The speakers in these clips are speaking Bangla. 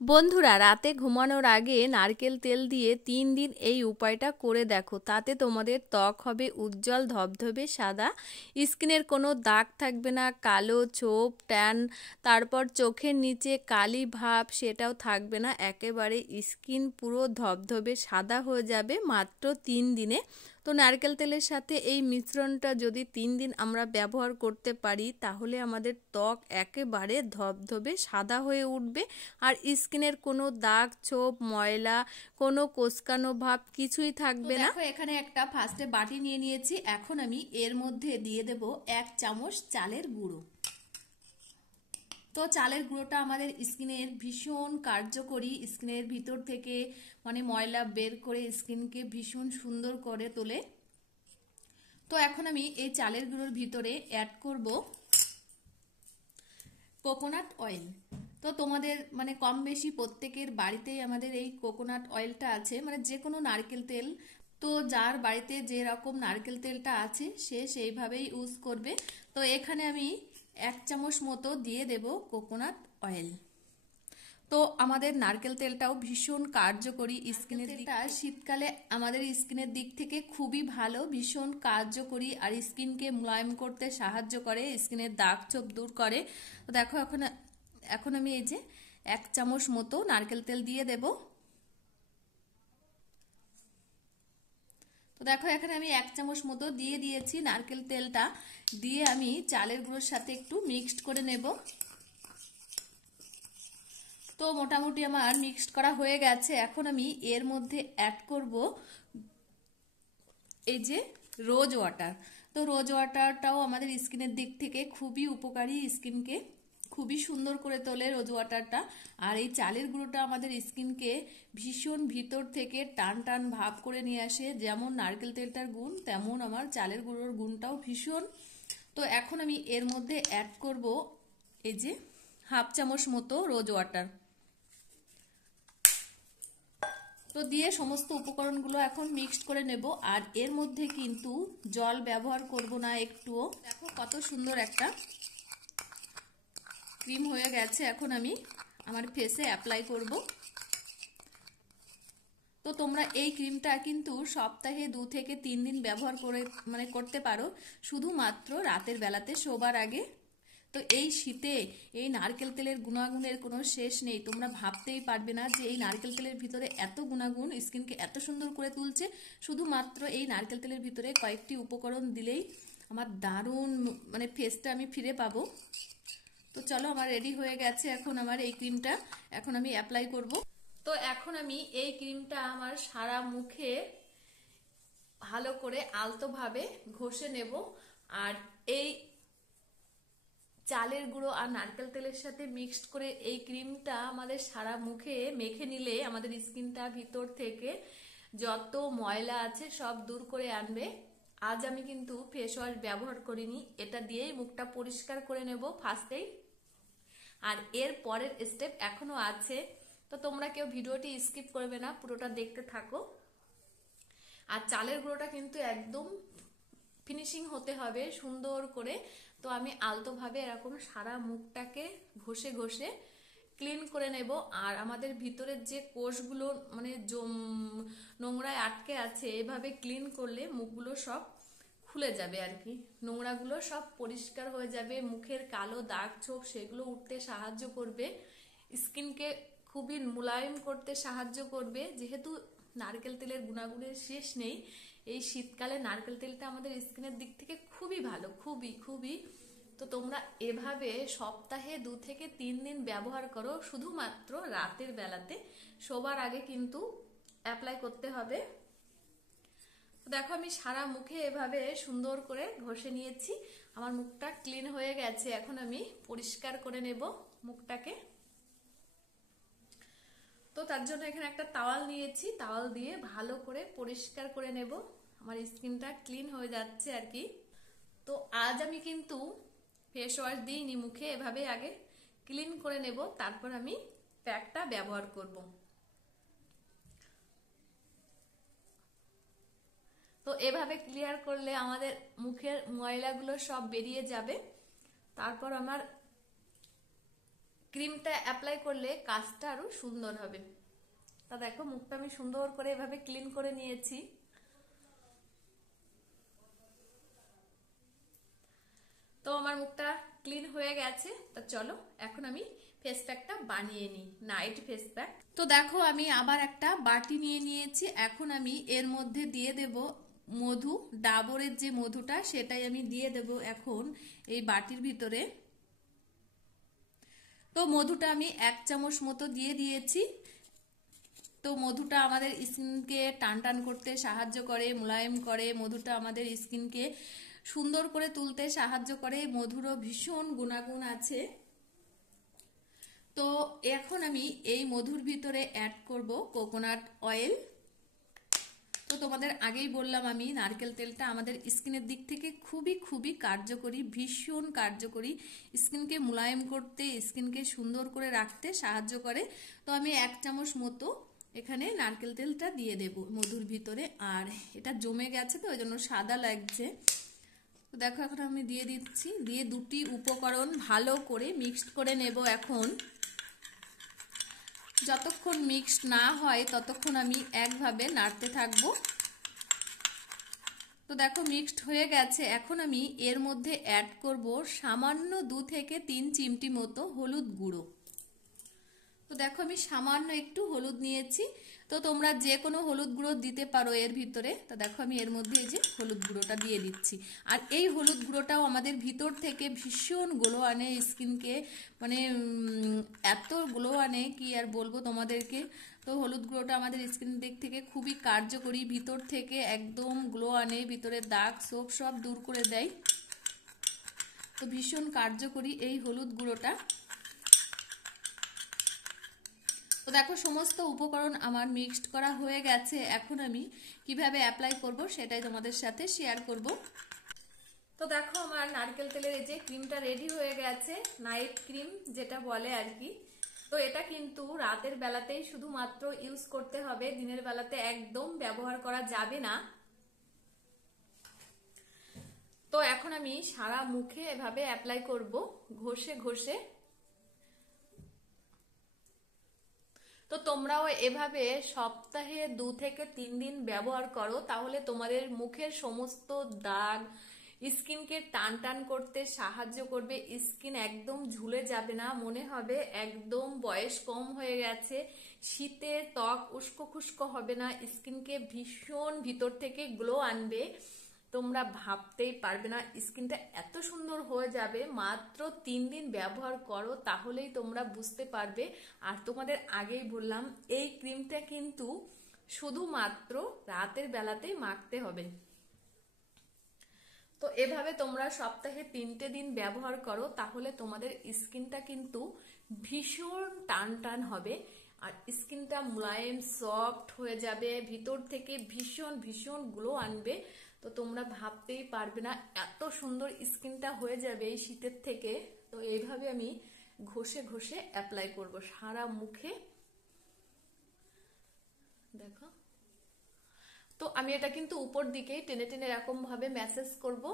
বন্ধুরা, রাতে ঘুমানোর আগে নারকেল তেল দিয়ে 3 দিন এই উপায়টা করে দেখো। তাতে তোমাদের ত্বক হবে উজ্জ্বল ধবধবে সাদা, স্কিনের কোনো দাগ থাকবে না, কালো ছোপ ট্যান, তারপর চোখের নিচে কালি ভাব সেটাও থাকবে না, একেবারে স্কিন পুরো ধবধবে সাদা হয়ে যাবে মাত্র 3 দিনে। তো নারকেল তেলের সাথে এই মিশ্রণটা যদি 3 দিন আমরা ব্যবহার করতে পারি তাহলে আমাদের ত্বক একেবারে ধবধবে সাদা হয়ে উঠবে, আর স্কিনের কোনো দাগ ছোপ ময়লা কোনো কোঁচকানো ভাব কিছুই থাকবে না। দেখো এখানে একটা ফার্স্টে বাটি নিয়ে নিয়েছি। এখন আমি এর মধ্যে দিয়ে দেব 1 চামচ চালের গুঁড়ো। তো চালের গুঁড়োটা আমাদের স্কিনের ভীষণ কার্যকরী, স্কিনের ভিতর থেকে ময়লা বের করে স্কিনকে ভীষণ সুন্দর করে তোলে। তো এখন আমি এই চালের গুঁড়োর ভিতরে অ্যাড করব কোকোনাট অয়েল। তো তোমাদের কম বেশি প্রত্যেকের বাড়িতেই আমাদের এই কোকোনাট অয়েলটা আছে, যে কোনো নারকেল তেল। তো যার বাড়িতে যে রকম নারকেল তেলটা আছে সে সেইভাবেই ইউজ করবে। তো এখানে আমি 1 চামচ মতো দিয়ে দেব কোকোনাট অয়েল। তো আমাদের নারকেল তেলটাও ভীষণ কার্যকরী স্কিনের দিকটা, শীতকালে আমাদের স্কিনের দিক থেকে খুবই ভালো, ভীষণ কার্যকরী, আর স্কিনকে মোলায়েম করতে সাহায্য করে, স্কিনের দাগ ছোপ দূর করে। তো দেখো এখন আমি এই যে 1 চামচ মতো নারকেল তেল দিয়ে দেব। তো দেখো এখানে আমি 1 চামচ মতো দিয়ে দিয়েছি। নারকেল তেলটা দিয়ে আমি চালের গুঁড়োর সাথে একটু মিক্সড করে নেব। তো মোটামুটি আমার মিক্সড করা হয়ে গেছে। এখন আমি এর মধ্যে অ্যাড করব এই যে রোজ ওয়াটার। তো রোজ ওয়াটারটাও আমাদের স্কিনের দিক থেকে খুবই উপকারী, স্কিনকে খুবই সুন্দর করে তোলে রোজ ওয়াটারটা। আর এই চালের গুঁড়োটা আমাদের স্কিনকে ভীষণ ভিতর থেকে টান টান ভাব করে নিয়ে আসে। যেমন নারকেল তেলটার গুণ তেমন আমার চালের গুঁড়োর গুণটাও ভীষণ। তো এখন আমি এর মধ্যে অ্যাড করব এই যে 1/2 চামচ মতো রোজ ওয়াটার। তো দিয়ে সমস্ত উপকরণগুলো এখন মিক্সড করে নেব। আর এর মধ্যে কিন্তু জল ব্যবহার করব না একটুও। দেখো কত সুন্দর একটা ক্রিম হয়ে গেছে। এখন আমি আমার ফেসে অ্যাপ্লাই করব। তো তোমরা এই ক্রিমটা কিন্তু সপ্তাহে 2 থেকে 3 দিন ব্যবহার করে করতে পারো, শুধুমাত্র রাতের বেলাতে শোবার আগে। তো এই শীতে এই নারকেল তেলের গুণাগুণের কোনো শেষ নেই। তোমরা ভাবতেই পারবে না যে এই নারকেল তেলের ভিতরে এত গুণাগুণ, স্কিনকে এত সুন্দর করে তুলছে। শুধুমাত্র এই নারকেল তেলের ভিতরে কয়েকটি উপকরণ দিলেই আমার দারুণ ফেসটা আমি ফিরে পাবো। তো চলো আমার রেডি হয়ে গেছে এখন আমার এই ক্রিমটা। এখন আমি অ্যাপ্লাই করব। তো এখন আমি এই ক্রিমটা আমার সারা মুখে ভালো করে আলতোভাবে ঘষে নেব। আর এই চালের গুঁড়ো আর নারকেল তেলের সাথে মিক্সড করে এই ক্রিমটা আমাদের সারা মুখে মেখে নিলে আমাদের স্কিনটা ভিতর থেকে যত ময়লা আছে সব দূর করে আনবে। আজ আমি কিন্তু ফেস ওয়াশ ব্যবহার করিনি, এটা দিয়েই মুখটা পরিষ্কার করে নেব ফার্স্টেই। আর এর পরের স্টেপ এখনো আছে। তো তোমরা কেউ ভিডিওটি স্কিপ করবে না, পুরোটা দেখতে থাকো। আর চালের গুঁড়োটা কিন্তু একদম ফিনিশিং হতে হবে সুন্দর করে। তো আমি আলতোভাবে এরকম সারা মুখটাকে ঘষে ঘষে ক্লিন করে নেব। আর আমাদের ভিতরের যে কোষগুলো নোংরায় আটকে আছে, এভাবে ক্লিন করলে মুখগুলো সব খুলে যাবে আর কি, নোংরাগুলো সব পরিষ্কার হয়ে যাবে। মুখের কালো দাগ ছোপ সেগুলো উঠতে সাহায্য করবে, স্কিনকে খুবই মোলায়েম করতে সাহায্য করবে। যেহেতু নারকেল তেলের গুণাগুণের শেষ নেই, এই শীতকালে নারকেল তেলটা আমাদের স্কিনের দিক থেকে খুবই ভালো, খুবই খুবই। তো তোমরা এভাবে সপ্তাহে 2 থেকে 3 দিন ব্যবহার করো, শুধুমাত্র রাতের বেলাতে শোবার আগে কিন্তু অ্যাপ্লাই করতে হবে। দেখো আমি সারা মুখে এভাবে সুন্দর করে ঘষে নিয়েছি, আমার মুখটা ক্লিন হয়ে গেছে। এখন আমি পরিষ্কার করে নেব মুখটাকে। তো তার জন্য এখানে একটা তাওয়াল নিয়েছি, তাওয়াল দিয়ে ভালো করে পরিষ্কার করে নেব। আমার স্কিনটা ক্লিন হয়ে যাচ্ছে আর কি। তো আজ আমি কিন্তু ফেস ওয়াশ দিইনি মুখে, এভাবে আগে ক্লিন করে নেব, তারপর আমি প্যাকটা ব্যবহার করব। তো এভাবে ক্লিয়ার করলে আমাদের মুখের ময়লাগুলো সব বেরিয়ে যাবে। তারপর আমার ক্রিমটা অ্যাপ্লাই করলে কাজটা আরো সুন্দর হবে। তা দেখো মুখটা আমি সুন্দর করে এভাবে ক্লিন করে নিয়েছি। তো আমার মুখটা ক্লিন হয়ে গেছে। তো চলো এখন আমি ফেস প্যাকটা বানিয়ে নিই, নাইট ফেস প্যাক। তো দেখো আমি আবার একটা বাটি নিয়ে নিয়েছি। এখন আমি এর মধ্যে দিয়ে দেব মধু, ডাবরের যে মধুটা সেটাই আমি দিয়ে দেব এখন এই বাটির ভিতরে। তো মধুটা আমি 1 চামচ মতো দিয়ে দিয়েছি। তো মধুটা আমাদের স্কিনকে টান টান করতে সাহায্য করে, মোলায়েম করে। মধুটা আমাদের স্কিনকে সুন্দর করে তুলতে সাহায্য করে। মধুরও ভীষণ গুণাগুণ আছে। তো এখন আমি এই মধুর ভিতরে অ্যাড করব কোকোনাট অয়েল। তো তোমাদের আগেই বললাম আমি নারকেল তেলটা আমাদের স্কিনের দিক থেকে খুবই খুবই কার্যকরী, ভীষণ কার্যকরী। স্কিনকে মোলায়েম করতে, স্কিনকে সুন্দর করে রাখতে সাহায্য করে। তো আমি 1 চামচ মতো এখানে নারকেল তেলটা দিয়ে দেব মধুর ভিতরে। আর এটা জমে গেছে তো ওই জন্য সাদা লাগছে। তো দেখো এখন আমি দিয়ে দিচ্ছি। দিয়ে দুটি উপকরণ ভালো করে মিক্সড করে নেব। এখন যতক্ষণ মিক্সড না হয় ততক্ষণ আমি একভাবে নাড়তে থাকবো। তো দেখো মিক্সড হয়ে গেছে। এখন আমি এর মধ্যে অ্যাড করব সামান্য 2 থেকে 3 চিমটি মতো হলুদ গুঁড়ো। তো দেখো আমি সামান্য একটু হলুদ নিয়েছি। তো তোমরা যে কোনো হলুদ গুঁড়ো দিতে পারো এর ভিতরে। তো দেখো আমি এর মধ্যে এই যে হলুদ গুঁড়োটা দিয়ে দিচ্ছি। আর এই হলুদ গুঁড়োটাও আমাদের ভিতর থেকে ভীষণ গ্লো আনে স্কিনকে, মানে এত গ্লো আনে কি আর বলবো তোমাদেরকে। তো হলুদ গুঁড়োটা আমাদের স্কিনের দিক থেকে খুবই কার্যকরী, ভিতর থেকে একদম গ্লো আনে, ভিতরে দাগ ছোপ সব দূর করে দেয়। তো ভীষণ কার্যকরী এই হলুদ গুঁড়োটা। তো দেখো সমস্ত উপকরণ আমার মিক্সড করা হয়ে গেছে। এখন আমি কিভাবে অ্যাপ্লাই করব সেটাই তোমাদের সাথে শেয়ার করব। তো দেখো আমার নারকেল তেলের এই যে ক্রিমটা রেডি হয়ে গেছে, নাইট ক্রিম যেটা বলে আর কি। তো এটা কিন্তু রাতের বেলাতেই শুধুমাত্র ইউজ করতে হবে, দিনের বেলাতে একদম ব্যবহার করা যাবে না। তো এখন আমি সারা মুখে এভাবে অ্যাপ্লাই করব, ঘষে ঘষে। তো তোমরাও এভাবে সপ্তাহে 2 থেকে 3 দিন ব্যবহার করো, তাহলে তোমাদের মুখের সমস্ত দাগ স্কিনকে টান টান করতে সাহায্য করবে। স্কিন একদম ঝুলে যাবে না, মনে হবে একদম বয়স কম হয়ে গেছে। শীতে ত্বক উস্কো খুস্কো হবে না, স্কিনকে ভীষণ ভিতর থেকে গ্লো আনবে। তোমরা ভাবতেই পারবে না, স্কিনটা এত সুন্দর হয়ে যাবে। মাত্র 3 দিন ব্যবহার করো, তাহলেই তোমরা বুঝতে পারবে। আর তোমাদের আগেই বললাম এই ক্রিমটা কিন্তু শুধুমাত্র রাতের বেলাতেই মাখতে হবে। তো এভাবে তোমরা সপ্তাহে 3টে দিন ব্যবহার করো, তাহলে তোমাদের স্কিনটা কিন্তু ভীষণ টান টান হবে। আর স্কিনটা মোলায়েম সফট হয়ে যাবে, ভিতর থেকে ভীষণ ভীষণ গ্লো আনবে। তো তোমরা ভাবতেই পারবে না এত সুন্দর স্কিনটা হয়ে যাবে এই শীতের থেকে। তো এইভাবে আমি ঘষে ঘষে অ্যাপ্লাই করব সারা মুখে। দেখো তো আমি এটা কিন্তু উপর দিকে টেনে টেনে এরকম ভাবে ম্যাসেজ করব,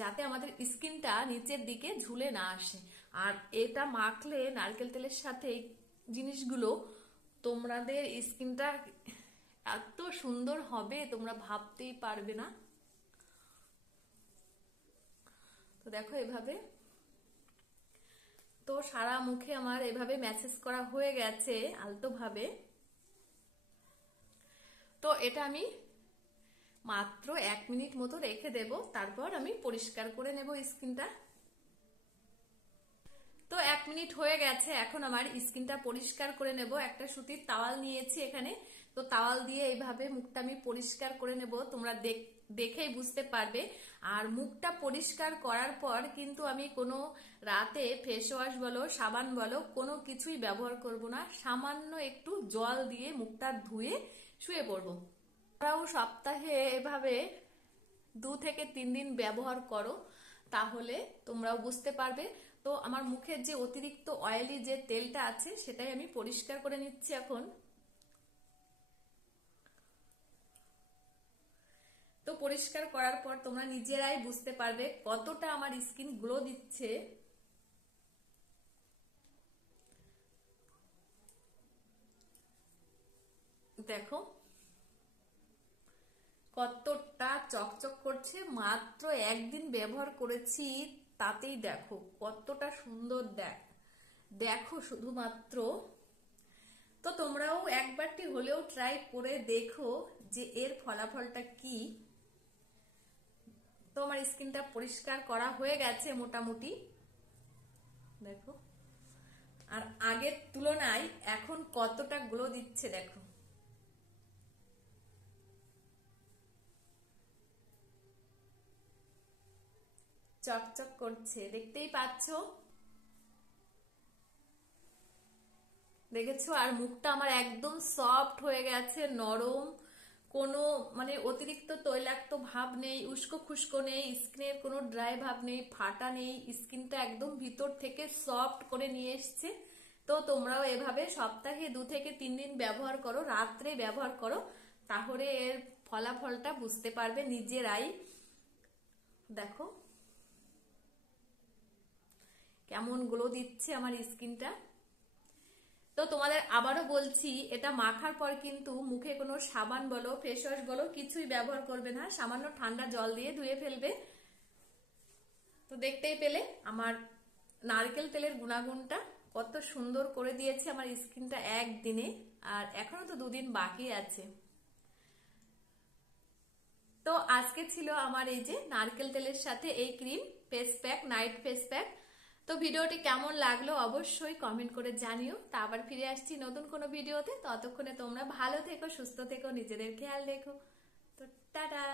যাতে আমাদের স্কিনটা নিচের দিকে ঝুলে না আসে। আর এটা মাখলে নারকেল তেলের সাথে জিনিসগুলো তোমাদের স্কিনটা এত সুন্দর হবে তোমরা ভাবতেই পারবে না। তো দেখো এভাবে তো সারা মুখে আমার এভাবে ম্যাসেজ করা হয়ে গেছে আলতো ভাবে। তো এটা আমি মাত্র 1 মিনিট মতো রেখে দেব, তারপর আমি পরিষ্কার করে নেব স্কিনটা। তো 1 মিনিট হয়ে গেছে, এখন আমার স্কিনটা পরিষ্কার করে নেব। একটা সুতির তাওয়াল নিয়েছি এখানে। তো তাওয়াল দিয়ে এইভাবে মুখটা আমি পরিষ্কার করে নেব, তোমরা দেখেই বুঝতে পারবে। আর মুখটা পরিষ্কার করার পর কিন্তু আমি কোনো রাতে ফেস ওয়াশ বলো সাবান বলো কোনো কিছুই ব্যবহার করব না। সামান্য একটু জল দিয়ে মুখটা ধুয়ে শুয়ে পড়বো। তোমরাও সপ্তাহে এভাবে 2 থেকে 3 দিন ব্যবহার করো, তাহলে তোমরাও বুঝতে পারবে। তো আমার মুখের যে অতিরিক্ত অয়েলি যে তেলটা আছে সেটাই আমি পরিষ্কার করে নিচ্ছি এখন। তো পরিষ্কার করার পর তোমরা নিজেরাই বুঝতে পারবে কতটা আমার স্কিন গ্লো দিচ্ছে। দেখো কতটা চকচক করছে, মাত্র একদিন ব্যবহার করেছি তাতেই দেখো কতটা সুন্দর। দেখো শুধুমাত্র। তো তোমরাও একবারটি হলেও ট্রাই করে দেখো যে এর ফলাফলটা কি। তো আমার স্কিনটা পরিষ্কার করা হয়ে গেছে মোটামুটি, দেখো। আর আগের তুলনায় এখন কতটা গ্লো দিচ্ছে দেখো। চকচক করছে, দেখতেই পাচ্ছ, দেখেছো? আর মুখটা আমার একদম সফট হয়ে গেছে, নরম, কোনো মানে অতিরিক্ত তৈলাক্ত ভাব নেই, উস্কো খুস্কো নেই, স্কিনের কোনো ড্রাই ভাব নেই, ফাটা নেই, স্কিনটা একদম ভিতর থেকে সফট করে নিয়ে এসছে। তো তোমরাও এভাবে সপ্তাহে 2 থেকে 3 দিন ব্যবহার করো, রাত্রে ব্যবহার করো, তাহলে এর ফলাফলটা বুঝতে পারবে নিজেরাই। দেখো কেমন গ্লো দিচ্ছে আমার স্কিনটা। তো তোমাদের আবারও বলছি, এটা মাখার পর কিন্তু মুখে কোনো সাবান বলো, ফেস ওয়াশ বলো, কিছুই ব্যবহার করবে না, সামান্য ঠান্ডা জল দিয়ে ধুয়ে ফেলবে। তো দেখতেই পেলে আমার নারকেল তেলের গুণাগুণটা কত সুন্দর করে দিয়েছে আমার স্কিনটা একদিনে। আর এখনো তো 2 দিন বাকি আছে। তো আজকে ছিল আমার এই যে নারকেল তেলের সাথে এই cream face pack, night face pack. তো ভিডিওটি কেমন লাগলো অবশ্যই কমেন্ট করে জানিও। তা আবার ফিরে আসছি নতুন কোনো ভিডিওতে। ততক্ষণে তোমরা ভালো থেকো, সুস্থ থেকো, নিজেদের খেয়াল রেখো। তো টাটা।